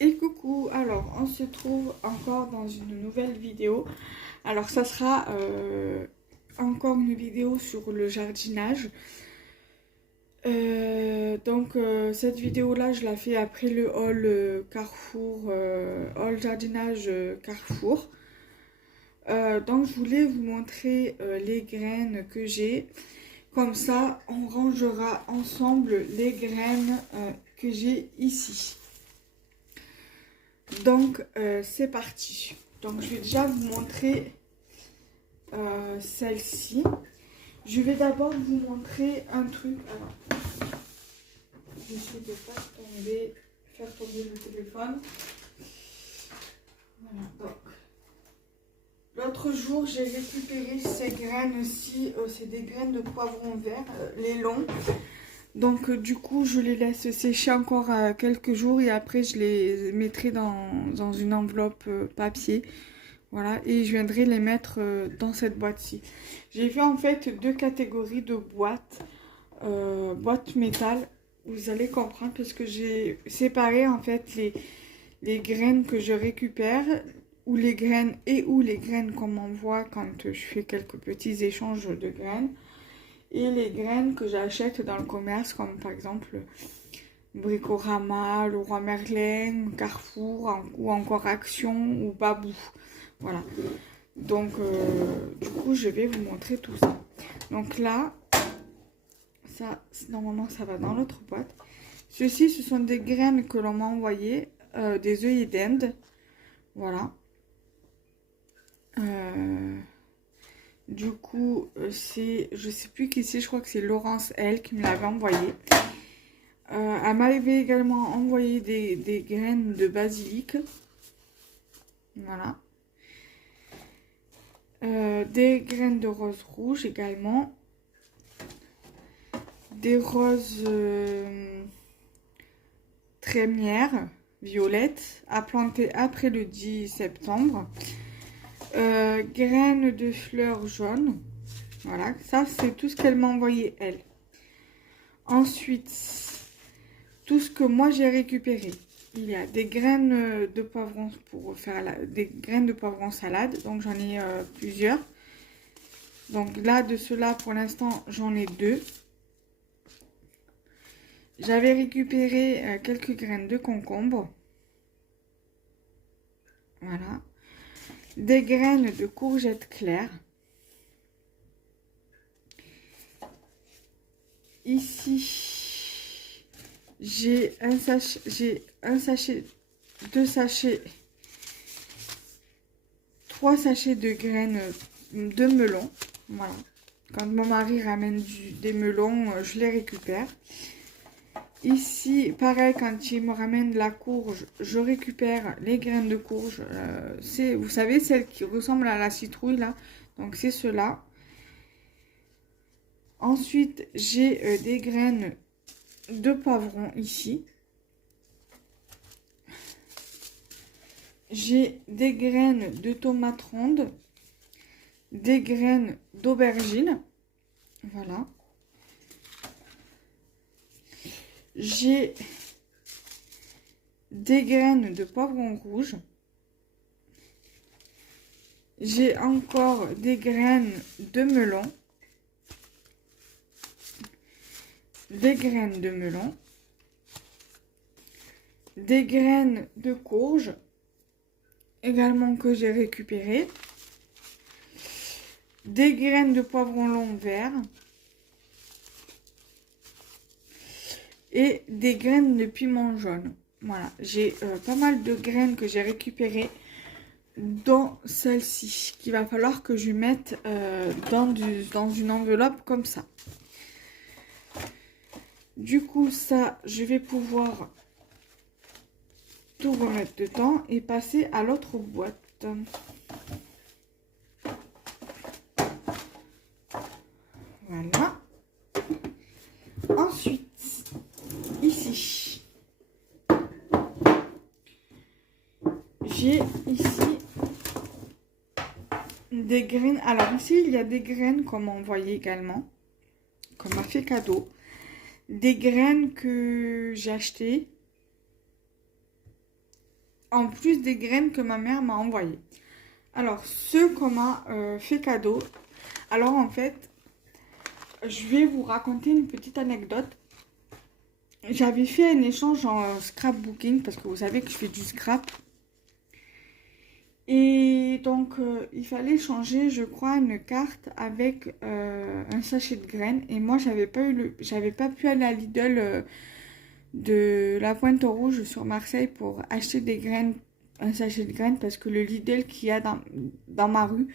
Et coucou, alors on se trouve encore dans une nouvelle vidéo. Alors ça sera encore une vidéo sur le jardinage. Cette vidéo là je la fais après le haul Carrefour, haul jardinage Carrefour. Donc je voulais vous montrer les graines que j'ai. Comme ça on rangera ensemble les graines que j'ai ici. Donc c'est parti. Donc je vais déjà vous montrer celle-ci. Je vais d'abord vous montrer un truc. Alors, j'essaie de pas faire tomber le téléphone. Voilà, donc. L'autre jour, j'ai récupéré ces graines-ci. C'est des graines de poivron vert, les longs. Donc du coup, je les laisse sécher encore quelques jours et après, je les mettrai dans une enveloppe papier. Voilà, et je viendrai les mettre dans cette boîte-ci. J'ai fait en fait deux catégories de boîtes. Boîte métal, vous allez comprendre parce que j'ai séparé en fait les graines que je récupère ou les graines qu'on m'envoie quand je fais quelques petits échanges de graines et les graines que j'achète dans le commerce comme par exemple Bricorama, Leroy Merlin, Carrefour ou encore Action ou Babou. Voilà. Donc du coup je vais vous montrer tout ça. Donc là, ça normalement ça va dans l'autre boîte. Ceci, ce sont des graines que l'on m'a envoyées, des œillets d'Inde. Voilà. Du coup, c'est, je sais plus qui c'est, je crois que c'est Laurence L qui me l'avait envoyé. Elle m'avait également envoyé des graines de basilic. Voilà. Des graines de rose rouge également. Des roses trémières violettes à planter après le 10 septembre. Graines de fleurs jaunes. Voilà, ça c'est tout ce qu'elle m'a envoyé elle. Ensuite, tout ce que moi j'ai récupéré. Il y a des graines de poivron pour faire des graines de poivron salade. Donc j'en ai plusieurs. Donc là de cela pour l'instant j'en ai deux. J'avais récupéré quelques graines de concombre. Voilà. Des graines de courgettes claires. Ici, j'ai un sachet, deux sachets, trois sachets de graines de melon. Voilà. Quand mon mari ramène des melons, je les récupère. Ici, pareil, quand il me ramène la courge, je récupère les graines de courge. Vous savez, celles qui ressemblent à la citrouille, là. Donc, c'est cela. Ensuite, j'ai des graines de poivron ici. J'ai des graines de tomates rondes. Des graines d'aubergine. Voilà. J'ai des graines de poivron rouge. J'ai encore des graines de melon. Des graines de melon. Des graines de courge. Également que j'ai récupérées. Des graines de poivron long vert. Et des graines de piment jaune. Voilà, j'ai pas mal de graines que j'ai récupérées dans celle-ci, qu'il va falloir que je mette dans une enveloppe comme ça. Du coup, ça, je vais pouvoir tout remettre dedans et passer à l'autre boîte. Voilà. Ensuite, ici, j'ai ici des graines. Alors ici, il y a des graines qu'on m'a envoyé également, qu'on m'a fait cadeau. Des graines que j'ai achetées. en plus des graines que ma mère m'a envoyées. Alors, ceux qu'on m'a fait cadeau. Alors, en fait, je vais vous raconter une petite anecdote. J'avais fait un échange en scrapbooking parce que vous savez que je fais du scrap. Et donc, il fallait changer, je crois, une carte avec un sachet de graines. Et moi, j'avais pas pu aller à Lidl de la Pointe-aux-Rouges sur Marseille pour acheter des graines, un sachet de graines, parce que le Lidl qu'il y a dans ma rue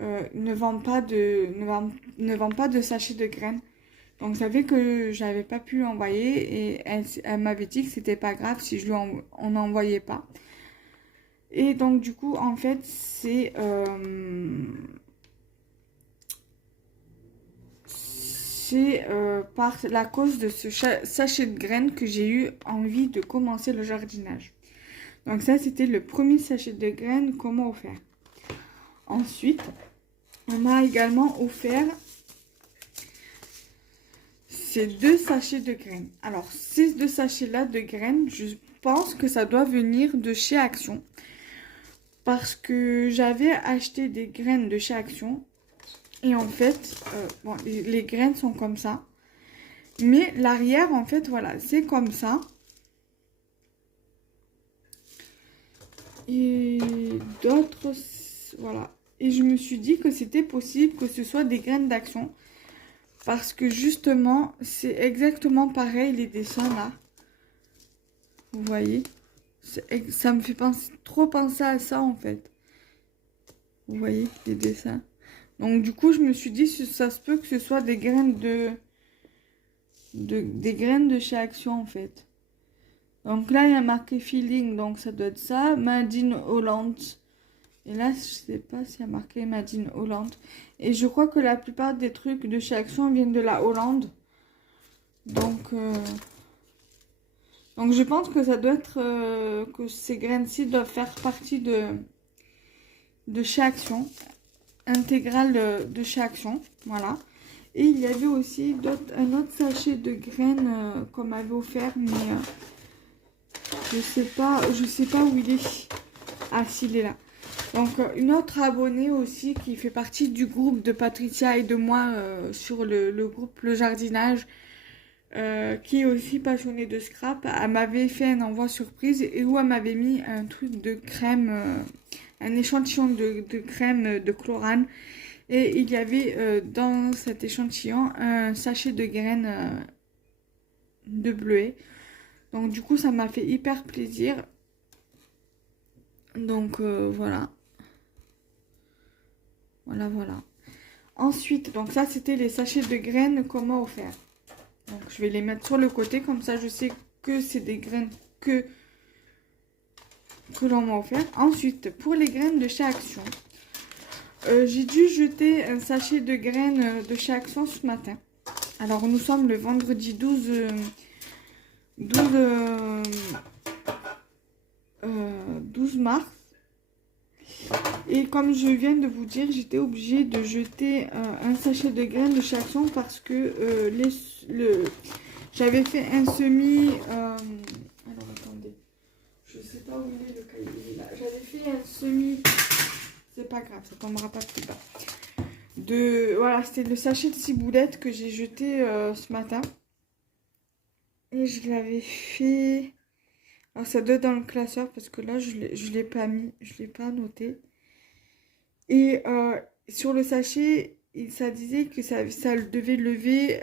ne vend pas de sachet de graines. Donc, ça fait que j'avais pas pu l'envoyer et elle m'avait dit que c'était pas grave si on n'envoyait pas. Et donc, du coup, en fait, c'est par la cause de ce sachet de graines que j'ai eu envie de commencer le jardinage. Donc, ça, c'était le premier sachet de graines qu'on m'a offert. Ensuite, on m'a également offert ces 2 sachets de graines. Alors, ces 2 sachets-là de graines, je pense que ça doit venir de chez Action. Parce que j'avais acheté des graines de chez Action. Et en fait, bon, les graines sont comme ça. Mais l'arrière, en fait, voilà, c'est comme ça. Et d'autres, voilà. Et je me suis dit que c'était possible que ce soit des graines d'Action. Parce que justement, c'est exactement pareil les dessins là. Vous voyez? Ça me fait trop penser à ça en fait. Vous voyez les dessins. Donc du coup je me suis dit ça se peut que ce soit des graines des graines de chez Action en fait. Donc là il y a marqué feeling, donc ça doit être ça. Made in Holland. Et là je sais pas s'il y a marqué Made in Holland. Et je crois que la plupart des trucs de chez Action viennent de la Hollande. Donc je pense que ça doit être que ces graines-ci doivent faire partie de chez Action, intégrale de chez Action, voilà. Et il y avait aussi un autre sachet de graines qu'on m'avait offert, mais je sais pas où il est. Ah, s'il est là. Donc une autre abonnée aussi qui fait partie du groupe de Patricia et de moi sur le groupe Le Jardinage. Qui est aussi passionnée de scrap, elle m'avait fait un envoi surprise et où elle m'avait mis un truc de crème, un échantillon de crème de chlorane. Et il y avait dans cet échantillon un sachet de graines de bleuet. Donc du coup ça m'a fait hyper plaisir. Donc voilà. Voilà. Ensuite, donc ça c'était les sachets de graines qu'on m'a offert. Donc je vais les mettre sur le côté, comme ça je sais que c'est des graines que l'on m'a offert. Ensuite, pour les graines de chez Action, j'ai dû jeter un sachet de graines de chez Action ce matin. Alors nous sommes le vendredi 12 mars. Et comme je viens de vous dire, j'étais obligée de jeter un sachet de graines de chez Action parce que j'avais fait un semis. Alors attendez, je sais pas où il est le cahier. Là, j'avais fait un semis. C'est pas grave, ça tombera pas plus bas. Voilà, c'était le sachet de ciboulette que j'ai jeté ce matin. Et je l'avais fait. Alors ça doit être dans le classeur parce que là je l'ai pas mis, je l'ai pas noté. Et sur le sachet, ça disait que ça devait lever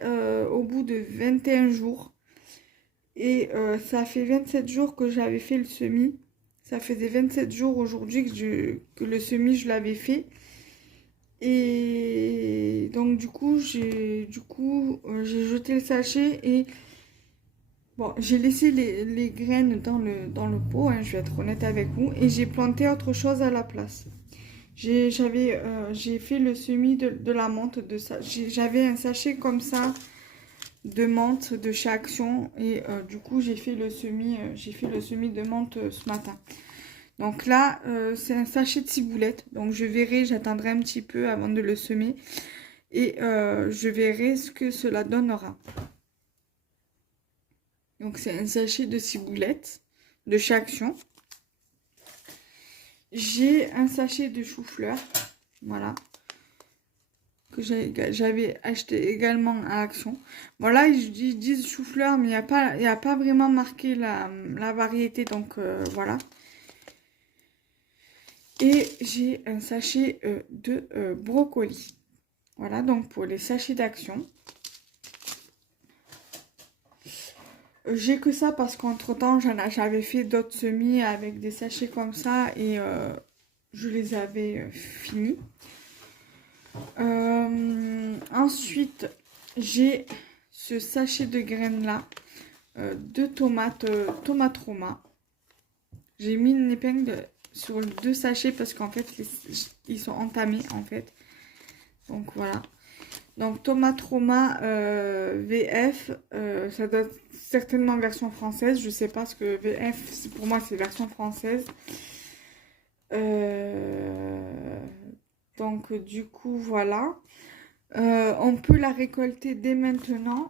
au bout de 21 jours. Et ça fait 27 jours que j'avais fait le semis. Ça faisait 27 jours aujourd'hui que le semis, je l'avais fait. Et donc du coup, j'ai jeté le sachet et bon, j'ai laissé les graines dans le pot, hein, je vais être honnête avec vous. Et j'ai planté autre chose à la place. J'ai fait le semis de la menthe. J'avais un sachet comme ça de menthe de chez Action. Et du coup, j'ai fait le semis de menthe ce matin. Donc là, c'est un sachet de ciboulette. Donc je verrai, j'attendrai un petit peu avant de le semer. Et je verrai ce que cela donnera. Donc c'est un sachet de ciboulette de chez Action. j'ai un sachet de chou-fleur. Voilà. Que j'avais acheté également à Action. Voilà, ils disent chou-fleur, mais il y a pas vraiment marqué la variété. Donc, voilà. Et j'ai un sachet de brocoli. Voilà, donc pour les sachets d'Action. J'ai que ça parce qu'entre-temps, j'avais fait d'autres semis avec des sachets comme ça et je les avais finis. Ensuite, j'ai ce sachet de graines là de tomates, tomates Roma. J'ai mis une épingle sur 2 sachets parce qu'en fait, ils sont entamés en fait. Donc voilà. Donc tomate Roma VF, ça doit être certainement version française. Je sais pas ce que VF, pour moi c'est version française. Donc du coup voilà. On peut la récolter dès maintenant.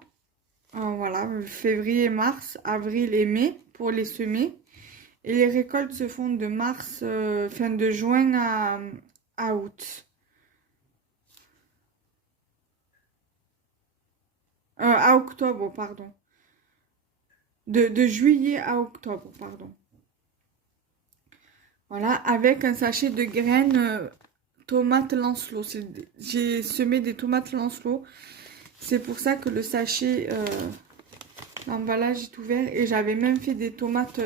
Voilà, février, mars, avril et mai pour les semer. Et les récoltes se font de mars, fin de juin à août. À octobre, pardon. De juillet à octobre, pardon. Voilà, avec un sachet de graines tomates Lancelot. J'ai semé des tomates Lancelot. C'est pour ça que le sachet, l'emballage est ouvert. Et j'avais même fait des tomates,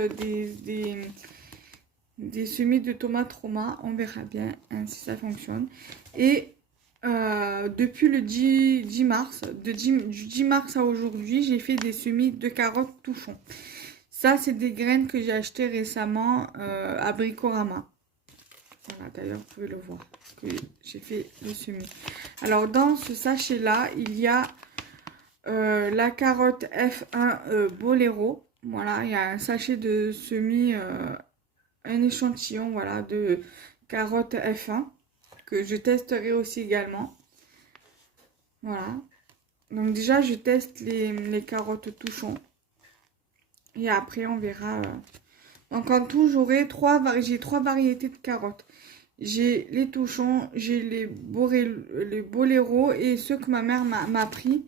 des semis de tomates Roma. On verra bien hein, si ça fonctionne. Et depuis le 10 mars, du 10 mars à aujourd'hui, j'ai fait des semis de carottes touchons. Ça, c'est des graines que j'ai achetées récemment à Bricorama. Voilà, d'ailleurs, vous pouvez le voir, que j'ai fait le semis. Alors, dans ce sachet-là, il y a la carotte F1 Bolero. Voilà, il y a un sachet de semis, un échantillon, voilà, de carotte F1 que je testerai aussi également. Voilà. Donc déjà, je teste les carottes touchons. Et après, on verra. Donc en tout, j'ai 3 variétés de carottes. J'ai les touchons, j'ai les boléros et ceux que ma mère m'a pris.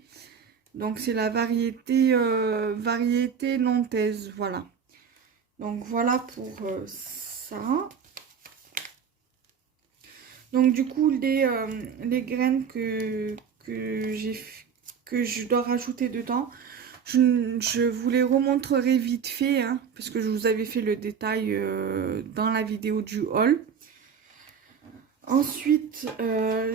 Donc c'est la variété nantaise. Voilà. Donc voilà pour ça. Donc du coup, les graines que je dois rajouter dedans, je vous les remontrerai vite fait, hein, parce que je vous avais fait le détail dans la vidéo du haul. Ensuite,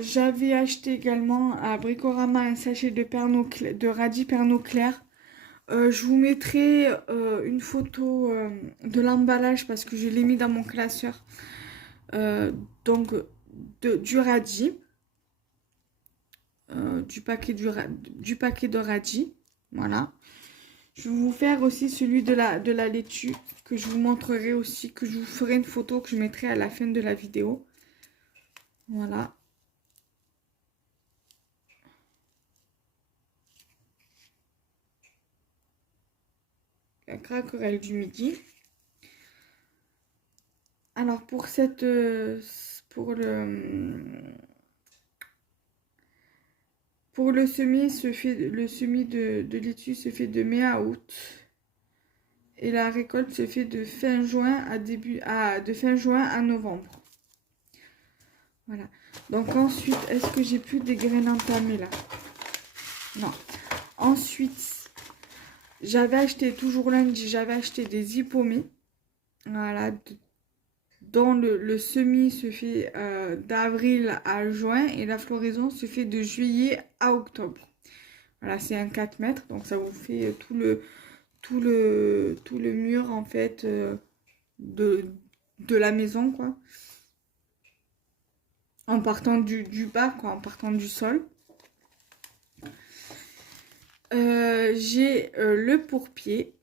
j'avais acheté également à Bricorama un sachet de radis Pernod clair. Je vous mettrai une photo de l'emballage parce que je l'ai mis dans mon classeur. Donc, du radis. Du paquet de radis. Voilà. Je vais vous faire aussi celui de la laitue que je vous montrerai aussi, que je vous ferai une photo que je mettrai à la fin de la vidéo. Voilà. La craquerelle du midi. Alors pour le semis, le semis de laitue se fait de mai à août. Et la récolte se fait de fin juin de fin juin à novembre. Voilà. Donc ensuite, est-ce que j'ai plus des graines entamées là? Non. Ensuite, j'avais acheté, toujours lundi, j'avais acheté des hippomées. Voilà. Dont le semis se fait d'avril à juin et la floraison se fait de juillet à octobre. Voilà, c'est un 4 mètres, donc ça vous fait tout le mur en fait de la maison quoi. En partant du bas quoi, en partant du sol. J'ai le pourpier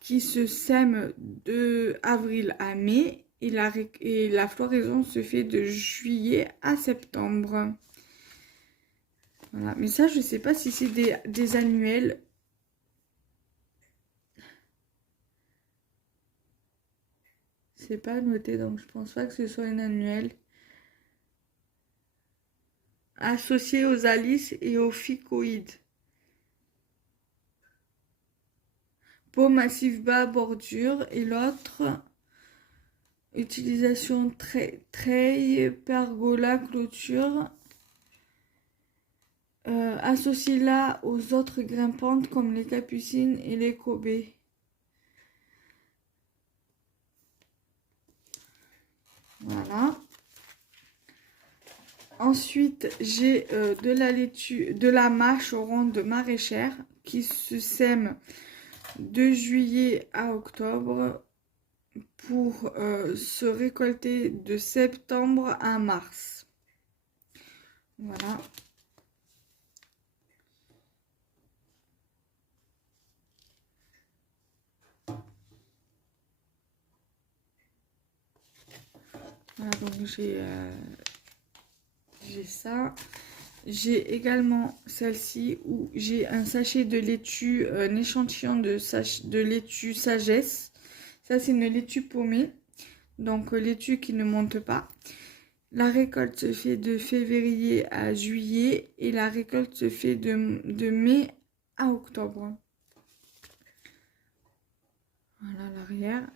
qui se sème de avril à mai et la floraison se fait de juillet à septembre. Voilà, mais ça je sais pas si c'est des annuels. c'est pas noté, donc je pense pas que ce soit une annuelle. Associée aux alices et aux ficoïdes. Peau massif bas, bordure. Et l'autre, utilisation treille, pergola, clôture. Associez-la aux autres grimpantes comme les capucines et les cobées. Voilà. Ensuite, j'ai de la laitue, de la mâche ronde maraîchère qui se sème de juillet à octobre pour se récolter de septembre à mars. Voilà. Voilà, donc j'ai ça. J'ai également celle-ci où j'ai un sachet de laitue, un échantillon de laitue sagesse. Ça, c'est une laitue paumée, donc laitue qui ne monte pas. La récolte se fait de février à juillet et la récolte se fait de mai à octobre. Voilà l'arrière.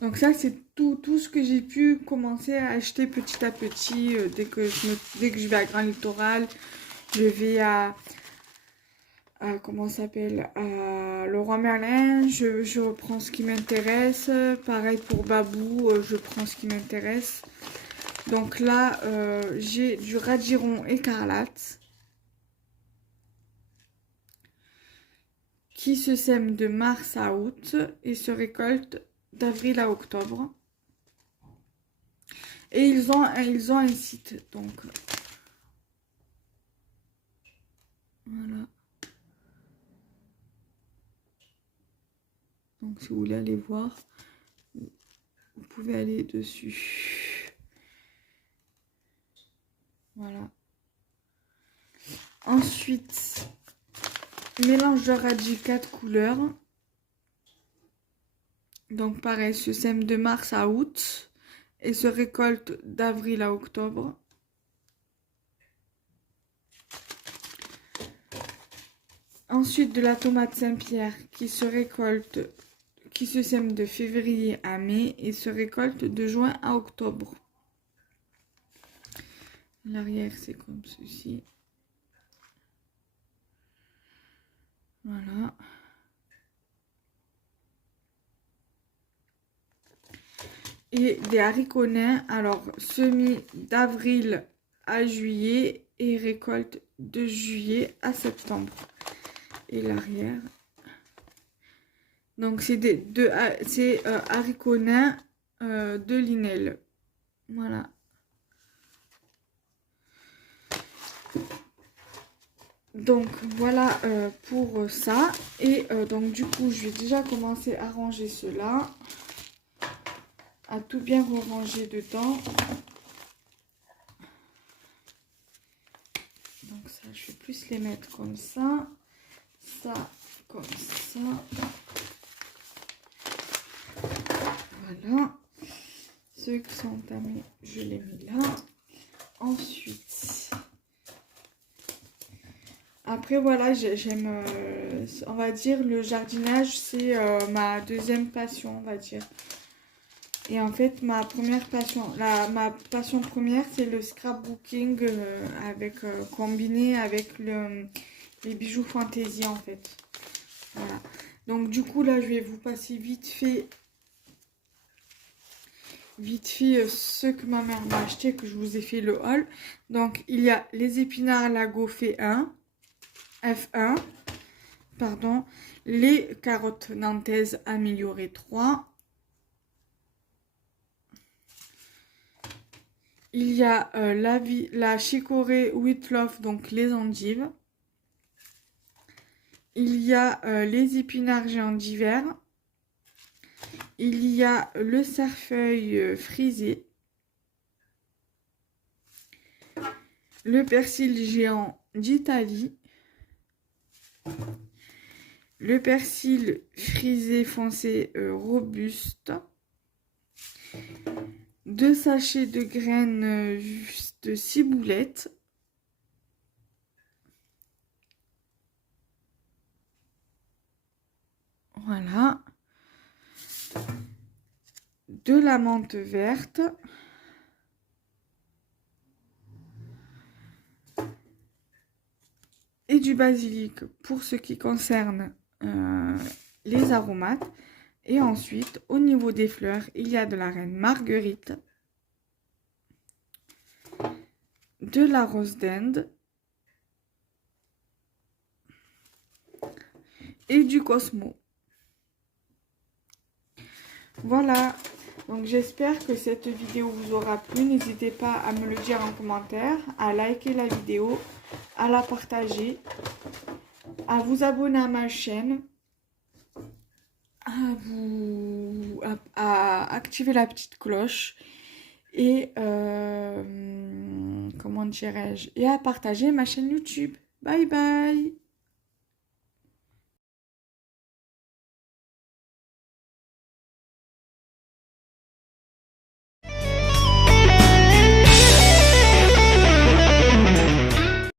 Donc ça, c'est tout ce que j'ai pu commencer à acheter petit à petit. Dès que je vais à Grand Littoral, je vais à comment ça s'appelle, à Leroy Merlin, je reprends ce qui m'intéresse. Pareil pour Babou, je prends ce qui m'intéresse. Donc là, j'ai du radiron écarlate qui se sème de mars à août et se récolte d'avril à octobre. Et ils ont un site, donc voilà. Donc si vous voulez aller voir, vous pouvez aller dessus. Voilà. Ensuite, mélange de radis 4 couleurs. Donc pareil, se sème de mars à août et se récolte d'avril à octobre. Ensuite, de la tomate Saint-Pierre qui se récolte, qui se sème de février à mai et se récolte de juin à octobre. L'arrière, c'est comme ceci. Voilà. Et des haricots nains, alors semis d'avril à juillet et récolte de juillet à septembre. Et l'arrière. Donc c'est haricots nains de Linel. Voilà. Donc voilà pour ça. Et donc du coup je vais déjà commencer à ranger cela. À tout bien ranger dedans. Donc ça, je vais plus les mettre comme ça. Ça, comme ça. Voilà. Ceux qui sont entamés, je les mets là. Ensuite, après voilà, j'aime, on va dire, le jardinage, c'est ma deuxième passion, on va dire. Et en fait, ma passion première, c'est le scrapbooking combiné avec les bijoux fantaisie en fait. Voilà. Donc du coup, là, je vais vous passer vite fait ce que ma mère m'a acheté, que je vous ai fait le haul. Donc, il y a les épinards Lago F1, pardon, les carottes nantaises améliorées 3. Il y a la chicorée with love, donc les endives. Il y a les épinards géants d'hiver. Il y a le cerfeuil frisé. Le persil géant d'Italie. le persil frisé foncé robuste, 2 sachets de graines de ciboulette, voilà, de la menthe verte, et du basilic pour ce qui concerne les aromates. Et ensuite, au niveau des fleurs, il y a de la reine Marguerite, de la rose d'Inde et du Cosmo. Voilà, donc j'espère que cette vidéo vous aura plu. N'hésitez pas à me le dire en commentaire, à liker la vidéo, à la partager, à vous abonner à ma chaîne, à activer la petite cloche et comment dirais-je, et à partager ma chaîne YouTube. Bye bye.